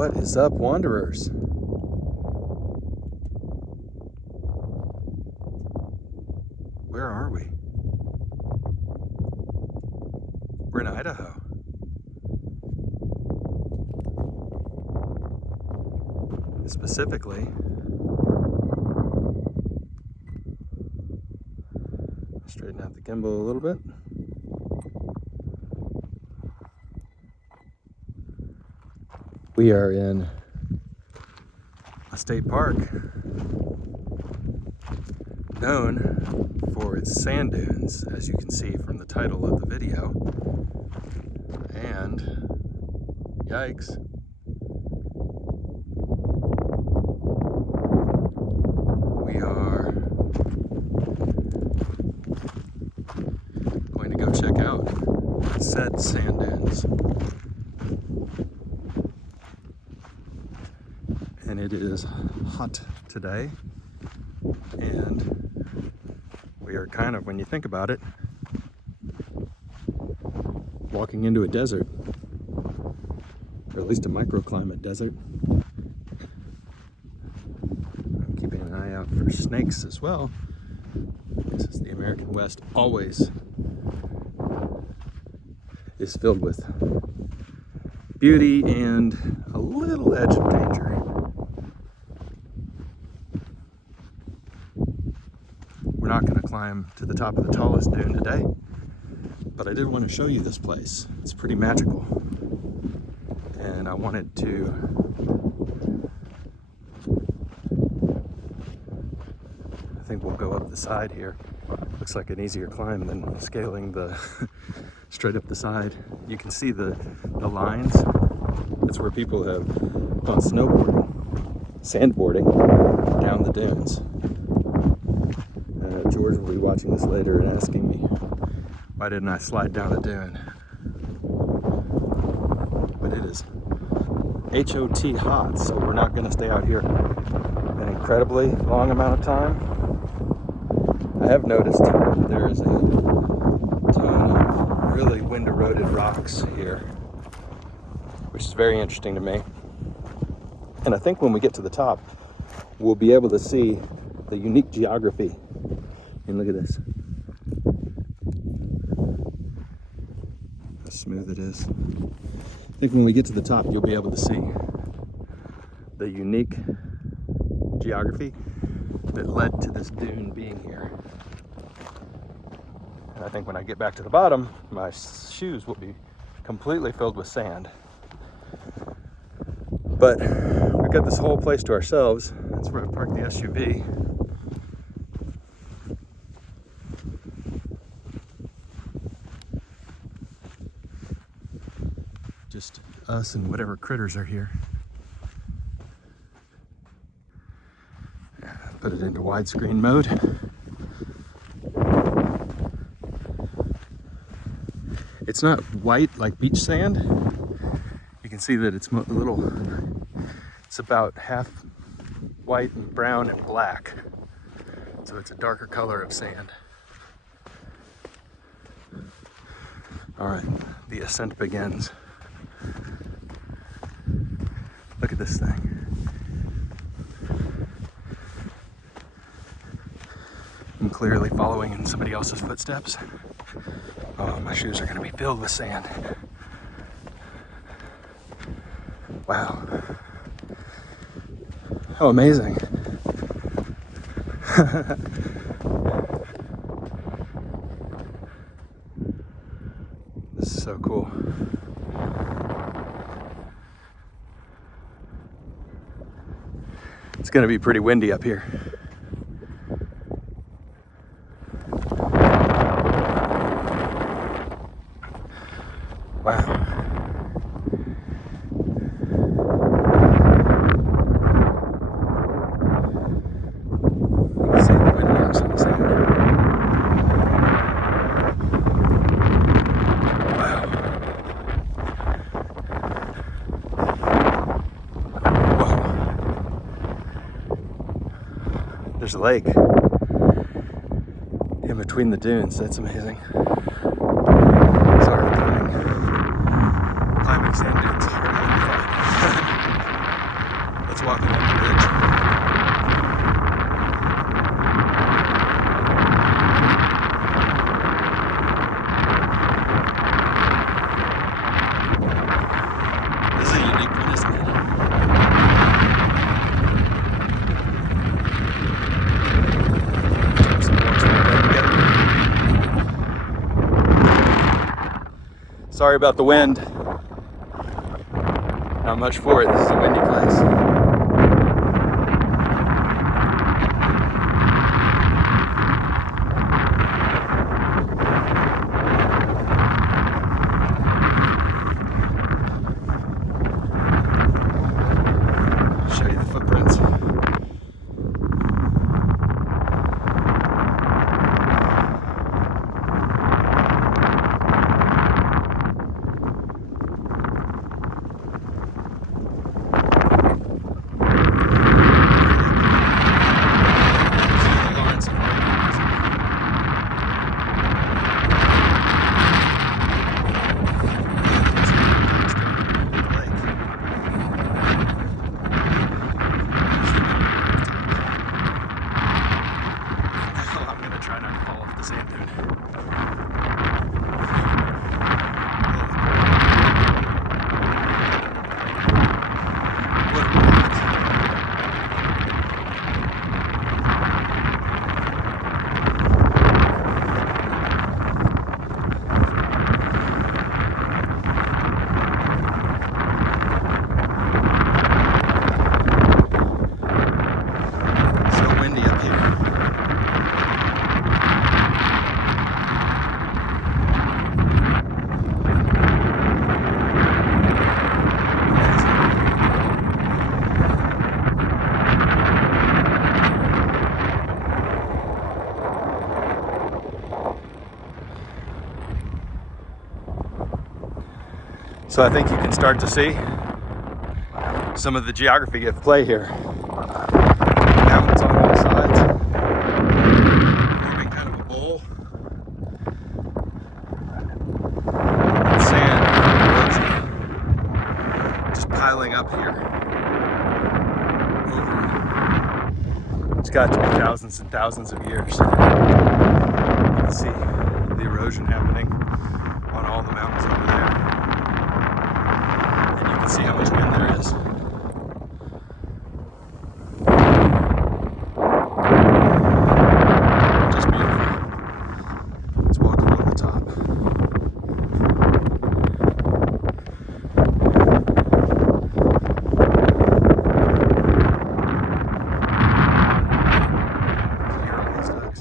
What is up, wanderers? Where are we? We're in Idaho. Specifically, straighten out the gimbal a little bit. We are in a state park known for its sand dunes, as you can see from the title of the video. And yikes, we are going to go check out said sand dunes. And it is hot today, and we are kind of, when you think about it, walking into a desert, or at least a microclimate desert. I'm keeping an eye out for snakes as well. This is the American West, always is filled with beauty and a little edge of danger. We're not going to climb to the top of the tallest dune today, but I did want to show you this place. It's pretty magical, and I wanted to, I think we'll go up the side here. Looks like an easier climb than scaling the straight up the side. You can see the lines. That's where people have gone snowboarding, sandboarding down the dunes. George will be watching this later and asking me, why didn't I slide down a dune? But it is HOT hot, so we're not going to stay out here an incredibly long amount of time. I have noticed that there is a ton of really wind-eroded rocks here, which is very interesting to me. And I think when we get to the top, we'll be able to see the unique geography. And look at this. How smooth it is. I think when we get to the top, you'll be able to see the unique geography that led to this dune being here. And I think when I get back to the bottom, my shoes will be completely filled with sand. But we've got this whole place to ourselves. That's where I parked the SUV. Just us and whatever critters are here. Put it into widescreen mode. It's not white like beach sand. You can see that it's a little, it's about half white and brown and black. So it's a darker color of sand. All right, the ascent begins. Look at this thing. I'm clearly following in somebody else's footsteps. Oh, my shoes are gonna be filled with sand. Wow. How amazing. This is so cool. It's going to be pretty windy up here. Wow. You can see the wind marks on the sand. Wow. There's a lake in between the dunes. That's amazing. Sorry, climbing sand dunes is hard. Let's walk along the ridge. This is a unique one, isn't it? Sorry about the wind. Not much for it. This is a windy place. Show you the footprints. So I think you can start to see some of the geography at play here. Mountains on all sides, forming kind of a bowl. Sand, erosion, just piling up here. It's got to be thousands and thousands of years. You can see the erosion happening on all the mountains over there. See how much wind there is. Just beautiful. Let's walk along the top. Clear all these ducks.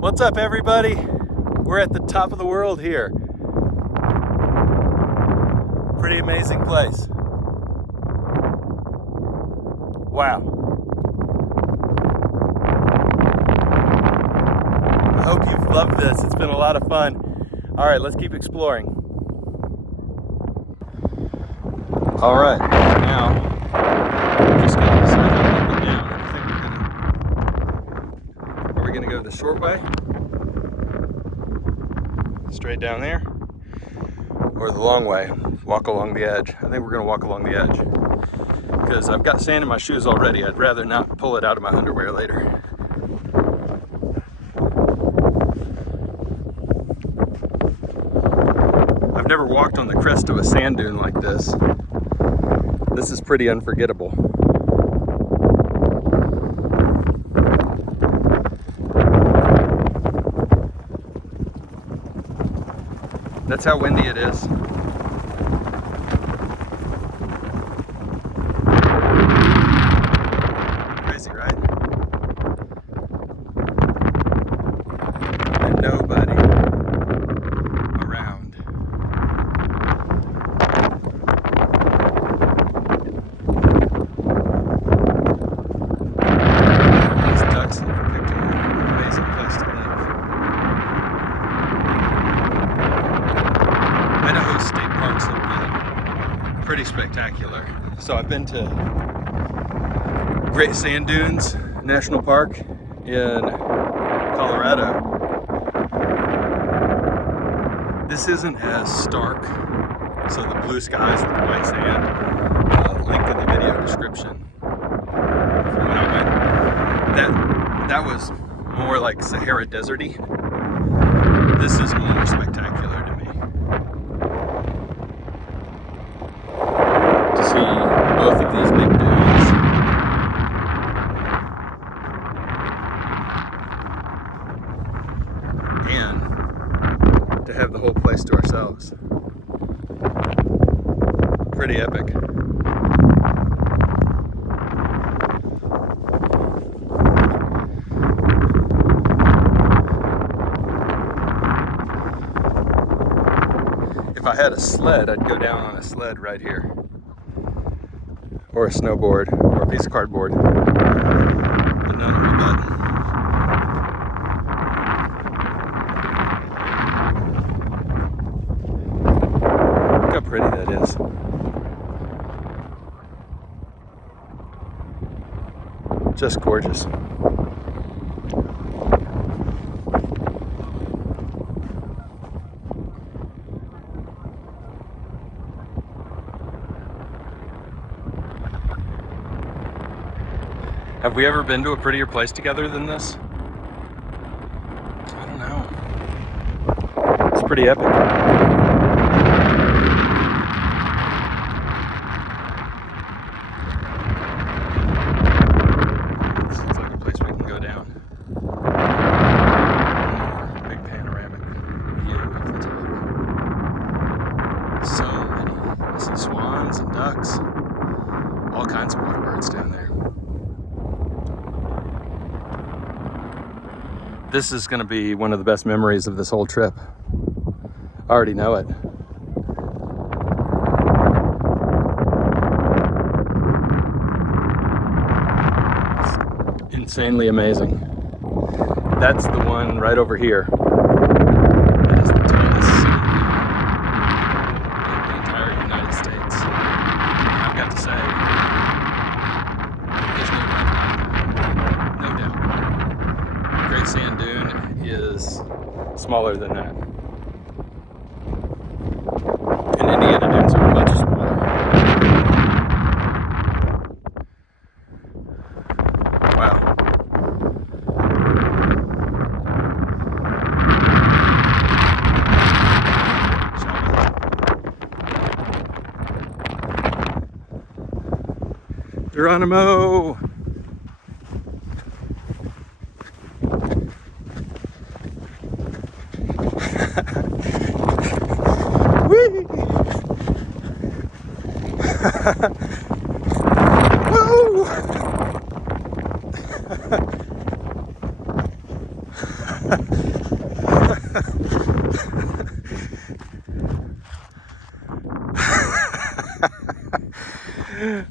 What's up, everybody? We're at the top of the world here. Pretty amazing place. Wow. I hope you've loved this. It's been a lot of fun. All right, let's keep exploring. All right, now we're just going to decide how to go down. Are we going to go the short way? Straight down there, or the long way, walk along the edge. I think we're gonna walk along the edge because I've got sand in my shoes already. I'd rather not pull it out of my underwear later. I've never walked on the crest of a sand dune like this. This is pretty unforgettable. That's how windy it is. Crazy, right? And nobody around. These ducks have picked an amazing place to live. Idaho state parks have been pretty spectacular. So I've been to Great Sand Dunes National Park in Colorado. this isn't as stark. So the blue skies with the white sand, link in the video description. From when I went, that was more like Sahara deserty. This is more spectacular to me. To see both of these big dunes. And to have the whole place to ourselves. Pretty epic. If I had a sled, I'd go down on a sled right here. Or a snowboard, or a piece of cardboard. But none of my button. Look how pretty that is. Just gorgeous. Have we ever been to a prettier place together than this? I don't know. It's pretty epic. This looks like a place we can go down. Big panoramic view of the top. So many. I see swans and ducks. All kinds of water birds down there. This is going to be one of the best memories of this whole trip. I already know it. It's insanely amazing. That's the one right over here. That is the tallest sand dune in the entire United States. I've got to say, there's no doubt about that. No doubt. Great Sand Dune is smaller than that. And Indiana Dunes are much smaller. Wow. Geronimo! Woo!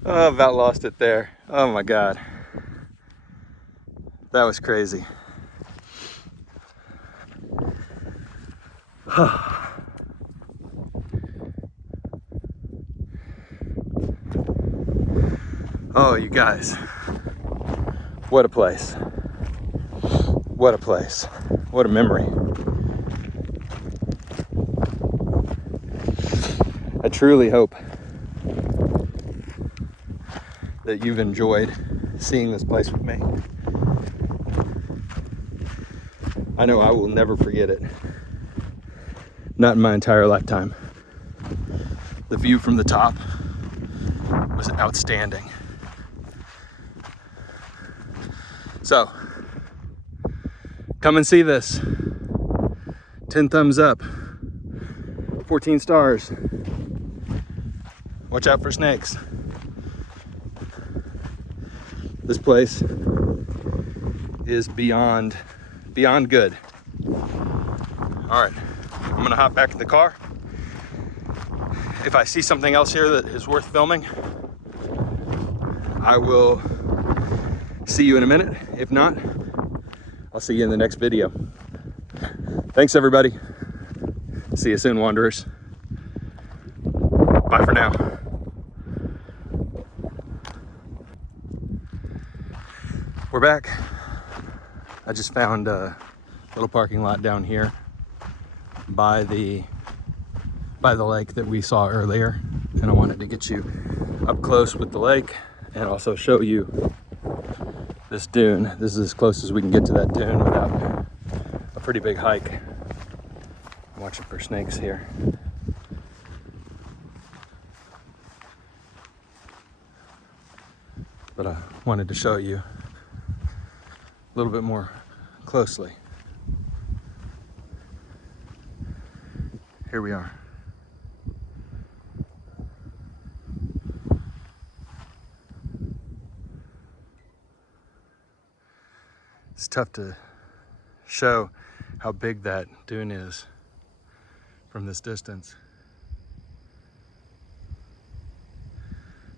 Oh, about lost it there. Oh my God. That was crazy. Oh, you guys, what a place. What a place. What a memory. I truly hope that you've enjoyed seeing this place with me. I know I will never forget it. Not in my entire lifetime. The view from the top was outstanding. So, come and see this. 10 thumbs up, 14 stars. Watch out for snakes. This place is beyond good. All right, I'm gonna hop back in the car. If I see something else here that is worth filming, I will see you in a minute. If not, I'll see you in the next video. Thanks, everybody. See you soon, wanderers. Bye for now. We're back. I just found a little parking lot down here by the by the lake that we saw earlier, and I wanted to get you up close with the lake and also show you this dune. This is as close as we can get to that dune without a pretty big hike. I'm watching for snakes here. But I wanted to show you a little bit more closely. Here we are. It's tough to show how big that dune is from this distance.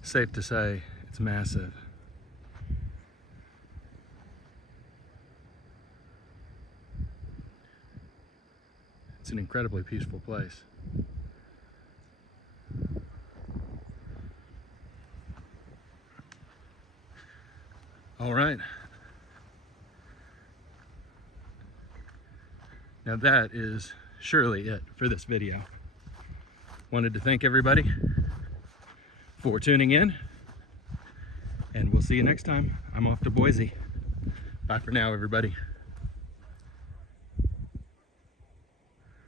Safe to say it's massive. It's an incredibly peaceful place. All right. Now that is surely it for this video. Wanted to thank everybody for tuning in, and we'll see you next time. I'm off to Boise. Bye for now, everybody.